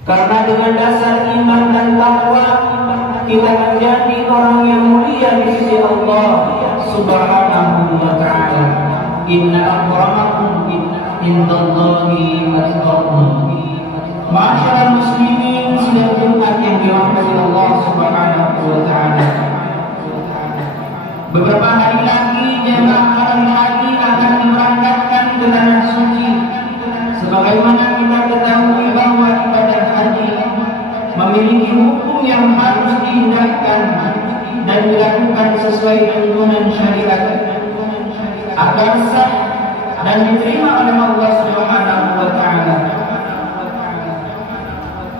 Karena dengan dasar iman dan takwa kita menjadi orang yang mulia di sisi Allah Subhanahu wa taala. Inna akramakum indallahi atqakum. Ma'asyiral muslimin sidang Jumat yang dirahmati Allah Subhanahu wa taala. Beberapa hari lagi jemaah haram haji akan diberangkatkan ke tanah suci. Sebagaimana kita ketahui bahwa ibadah haji memiliki hukum yang harus diindahkan dan dilakukan sesuai tuntunan syariat agar sah dan diterima oleh Allah Subhanahu wa taala.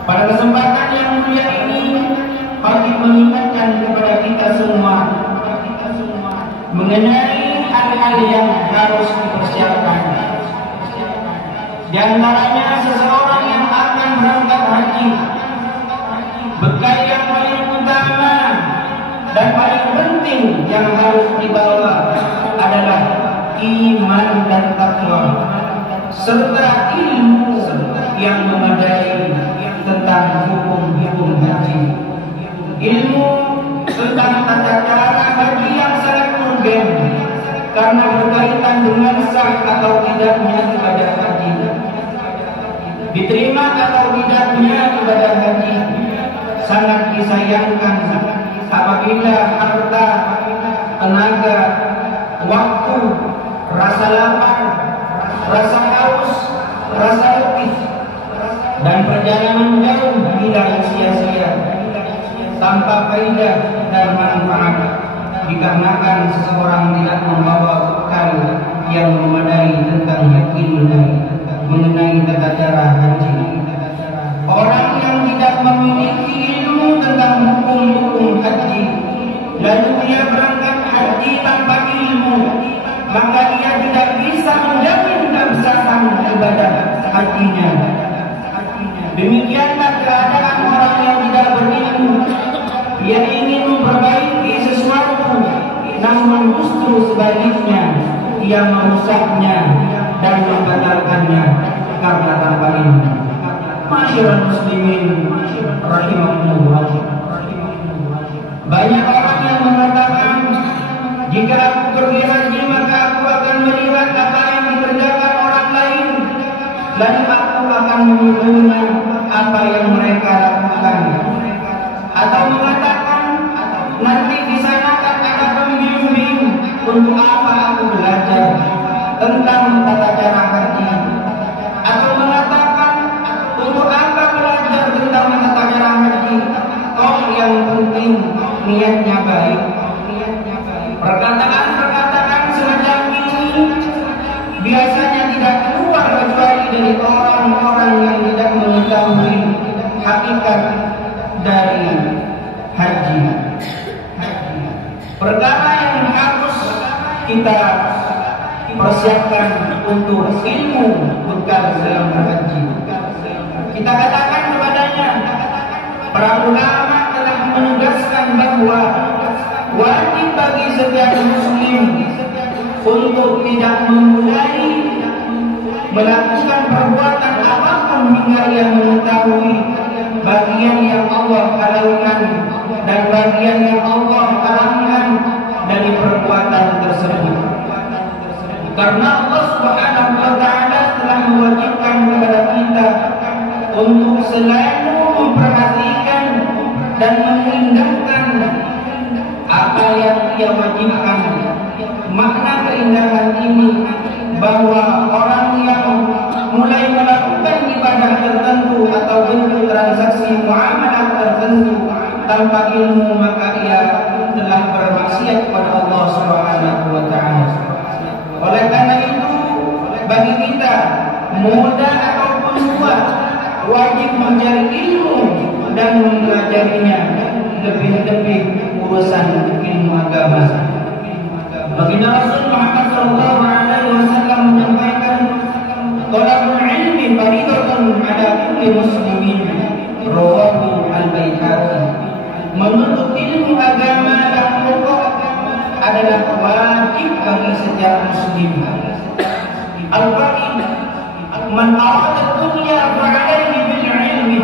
Pada kesempatan yang mulia ini, patut mengingatkan kepada kita semua mengenai hal-hal yang harus dipersiapkan. Di antaranya seseorang yang akan berangkat haji, bekal yang paling utama dan paling penting yang harus dibawa adalah iman dan takwa serta ilmu yang memadai tentang hukum-hukum haji. Ilmu tentang tata cara haji yang sangat urgen karena berkaitan dengan sah atau tidaknya ibadah haji, diterima atau tidaknya ibadah haji. Sangat disayangkan apabila harta, tenaga, waktu, rasa lapar, rasa haus, rasa letih, dan perjalanan jauh hilang sia-sia tanpa faedah dan manfaat dikarenakan seseorang tidak membawa bekal yang memadai tentang ilmu mengenai tata cara haji. Orang yang tidak memiliki ilmu tentang hukum-hukum haji lalu dia berangkat haji tanpa ilmu, maka dia tidak bisa menjamin keabsahan ibadah hajinya. Demikianlah keadaan orang yang tidak berilmu. Dia ingin memperbaiki sesuatu, namun justru sebaliknya dia merusaknya dan membatalkannya karena tanpa ilmu. Ma'asyiral muslimin rahimakumullah. Banyak orang yang mengatakan, jika aku pergi haji maka aku akan melihat apa yang dikerjakan orang lain, lalu aku akan menirunya apa yang mereka lakukan. Atau mengatakan, nanti di sana akan ada pembimbing, untuk apa aku belajar tentang tata cara haji. Atau mengatakan, untuk apa belajar tentang tata cara haji, toh yang penting niatnya baik. Perkataan-perkataan semacam ini biasanya tidak keluar kecuali dari orang-orang yang tidak mengetahui hakikat dari haji. Perkara yang harus kita persiapkan untuk ilmu bekal dalam berhaji. Kita katakan kepadanya, para ulama telah menegaskan bahwa wajib bagi setiap muslim untuk tidak memulai melakukan perbuatan apapun hingga ia mengetahui bagian yang Allah halalkan dan bagian yang Allah haramkan dari perbuatan tersebut. Karena Allah Subhanahu wa taala telah mewajibkan kepada kita untuk selalu memperhatikan dan mengindahkan apa yang Dia wajibkan. Makna keindahan ini bahwa orang yang mulai melakukan ibadah tertentu atau bentuk transaksi muamalah tertentu tanpa ilmu, maka ia telah bermaksiat kepada Allah Subhanahu wa taala. Oleh karena itu, bagi kita muda ataupun tua wajib mencari ilmu dan mempelajarinya, lebih-lebih urusan ilmu agama. Baginda Rasul Muhammad SAW menyampaikan, "Talabul ilmi fariidatun 'ala kulli muslimin." Rawahu Al-Baihaqi. Menuntut ilmu agama yang pokok adalah wajib bagi setiap muslim. Al-Qaid, man arada dunya fa'alayhi bil ilmi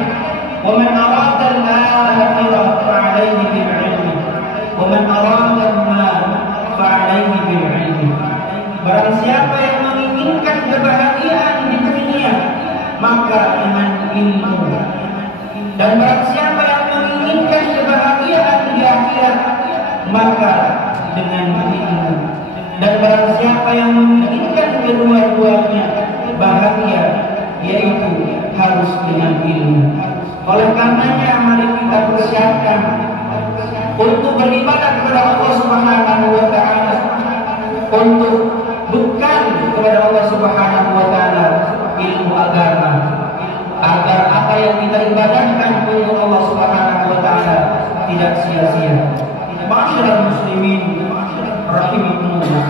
ilmu. Dan barang siapa yang menginginkan kebahagiaan di akhirat, maka dengan ilmu. Dan barang siapa yang menginginkan kedua-duanya bahagia, yaitu harus dengan ilmu. Oleh karenanya mari kita persiapkan untuk beribadah kepada Allah Subhanahu wa taala, untuk bekal kepada Allah Subhanahu wa taala ilmu agama, agar apa yang kita ibadahkan untuk Allah Subhanahu wa taala tidak sia-sia. Ma'asyiral muslimin rahimakumullah.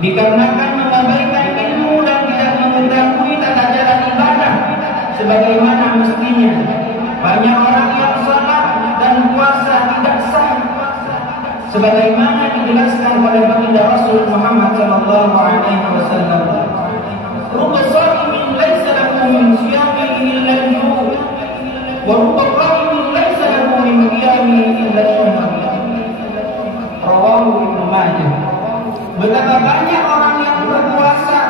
Dikarenakan mengabaikan ilmu dan tidak mengetahui tata cara ibadah sebagaimana mestinya, banyak orang yang salat dan puasa tidak sah sebagaimana dijelaskan oleh baginda Rasul Muhammad sallallahu alaihi wasallam. Rubba sha'imin laisa lahu min siyamihi illa al-ju' wa rubba qa'imin laisa lahu min qiyamihi illa al-shumm. Rawahu Ibnu Majah. Betapa banyak orang yang berpuasa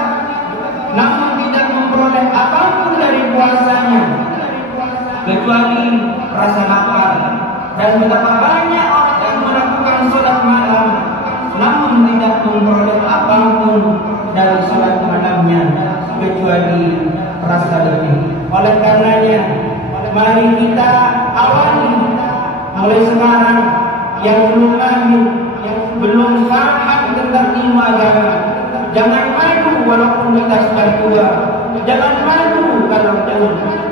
namun tidak memperoleh apapun dari puasanya kecuali rasa lapar, dan betapa banyak orang yang melakukan sholat malam namun tidak memperoleh apapun dari sholat malamnya kecuali rasa letih. Oleh karenanya mari kita awali mulai sekarang yang belum lanjut, yang belum paham tentang ilmu agama, jangan malu walaupun kita sudah tua. Jangan malu kalau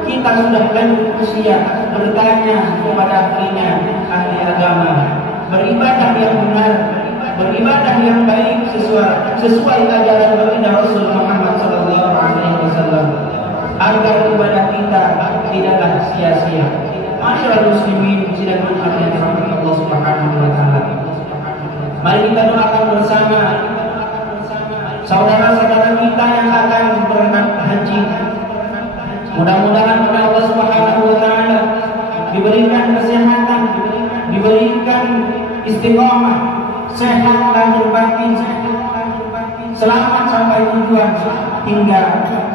kita sudah lanjut usia, bertanya kepada ahli agama, beribadah yang benar, beribadah yang baik sesuai ajaran baginda Rasul Muhammad sallallahu alaihi wasallam, agar ibadah kita tidaklah sia-sia. Masyaallah muslimin sidang yang dirahmati Allah Subhanahu wa taala. Mari kita doakan bersama saudara-saudara kita yang akan berangkat haji. Mudah-mudahan oleh Allah Subhanahu wa taala diberikan kesehatan, diberikan istiqamah, sehat lahir batin, selamat sampai tujuan hingga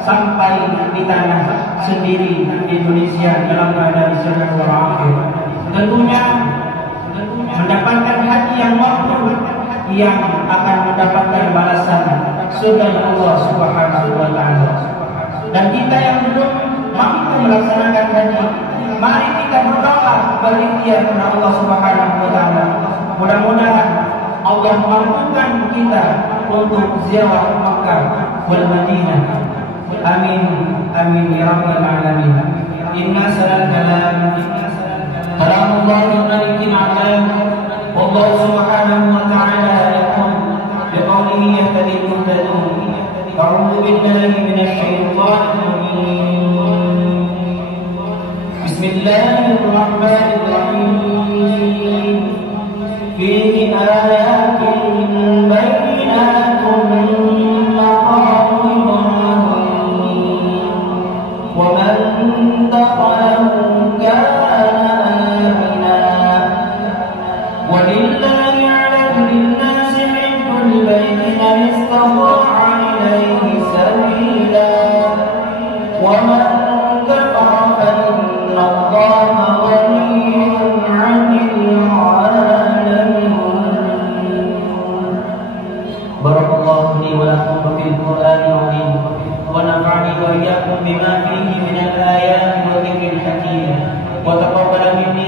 sampai di tanah sendiri Indonesia dalam keadaan sehat walafiat. Tentunya mendapatkan haji yang mabrur, yang akan mendapatkan balasan surga Allah Subhanahu wa taala. Dan kita yang belum mampu melaksanakan haji, mari kita berdoa berikhtiar kepada Allah Subhanahu wa taala. Mudah-mudahan Allah mampukan kita untuk ziarah Makkah wal Madinah. Amin amin ya rabbal alamin. Inna salal kalam kalamullah malikin alam. والله سبحانه وتعالى يقول بقوله يهتدي المهتدون. أعوذ بالله من الشيطان الرجيم. بسم الله الرحمن الرحيم. فيه آيات بينات مقام إبراهيم ومن دخله كان ولله على الناس حج البيت من استطاع إليه سبيلا ومن كفر فإن الله غني عن العالمين. بارك الله لي ولكم في القرآن العظيم ونفعني وإياكم بما فيه من الآيات والذكر الحكيم وتقبل مني